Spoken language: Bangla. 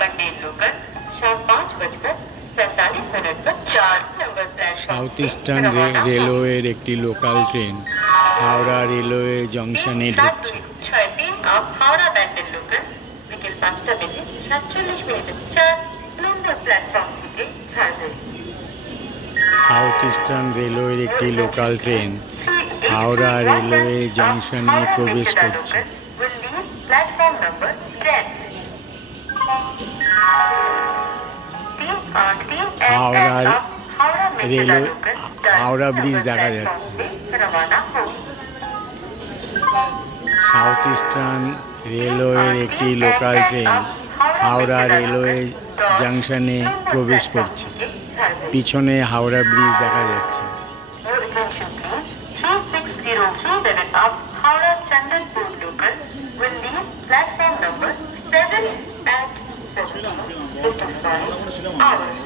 बंडेल लोकल शाम 5:45 पर 4 नंबर प्लेटफॉर्म সাউথ ইস্টার্ন রেলওয়ের একটি লোকাল ট্রেন হাওড়া রেলওয়ে জংশনে ঢুকছে। 6:03 आप हावड़ा बैंडेल लोकल বিকেল 5:47 4 নম্বর প্ল্যাটফর্ম থেকে ছাড়বে। সাউথ ইস্টার্ন রেলওয়ের একটি লোকাল ট্রেন হাওড়া রেলওয়ে জংশনে প্রবেশ করছে। প্ল্যাটফর্ম নম্বর 10 হাওড়া ব্রিজ দেখা যাচ্ছে। সাউথ ইস্টার্ন রেলওয়ের একটি লোকাল ট্রেন হাওড়া রেলওয়ে জংশনে প্রবেশ করছে। পিছনে হাওড়া ব্রিজ দেখা যাচ্ছে। Howrah Chandanpur local will leave platform number 7 at 7:55 hours.